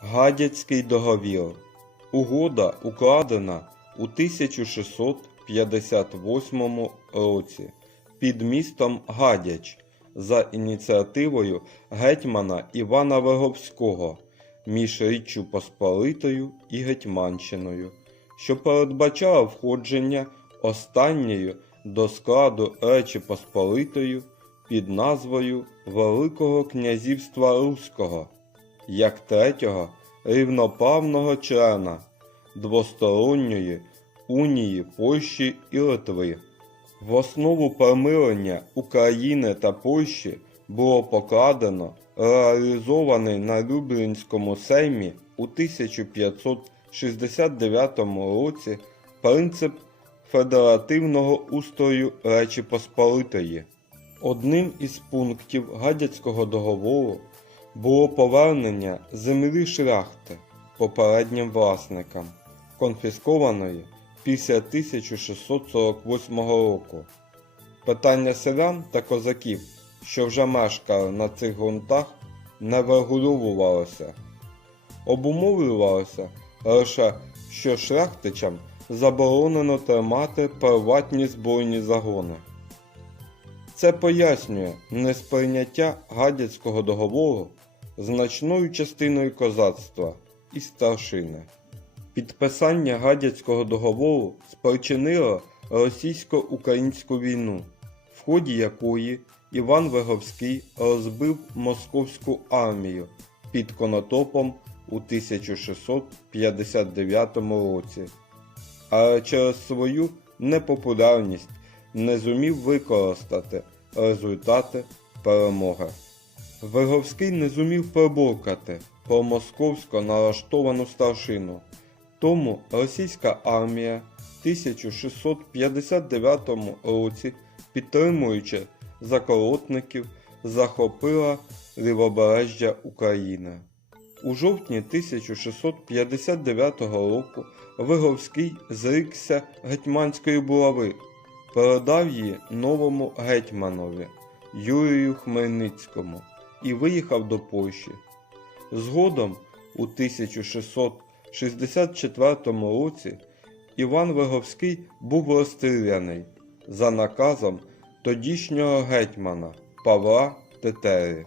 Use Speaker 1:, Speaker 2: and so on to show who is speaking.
Speaker 1: Гадяцький договір. Угода укладена у 1658 році під містом Гадяч за ініціативою гетьмана Івана Виговського між Річчю Посполитою і Гетьманщиною, що передбачала входження останньої до складу Речі Посполитої під назвою Великого князівства Руського як третього рівноправного члена двосторонньої унії Польщі і Литви. В основу примирення України та Польщі було покладено реалізований на Люблінському сеймі у 1569 році принцип федеративного устрою Речі Посполитої. Одним із пунктів Гадяцького договору було повернення землі шляхти попереднім власникам, конфіскованої після 1648 року. Питання селян та козаків, що вже мешкали на цих ґрунтах, не врегулювалося. Обумовлювалося лише, що шляхтичам заборонено тримати приватні збройні загони. Це пояснює несприйняття Гадяцького договору значною частиною козацтва і старшини. Підписання Гадяцького договору спричинило російсько-українську війну, в ході якої Іван Виговський розбив московську армію під Конотопом у 1659 році, але через свою непопулярність не зумів використати результати перемоги. Виговський не зумів приборкати промосковсько налаштовану старшину. Тому російська армія в 1659 році, підтримуючи заколотників, захопила лівобережжя України. У жовтні 1659 року Виговський зрікся гетьманської булави, передав її новому гетьманові Юрію Хмельницькому і виїхав до Польщі. Згодом у 1664 році Іван Виговський був розстріляний за наказом тодішнього гетьмана Павла Тетери.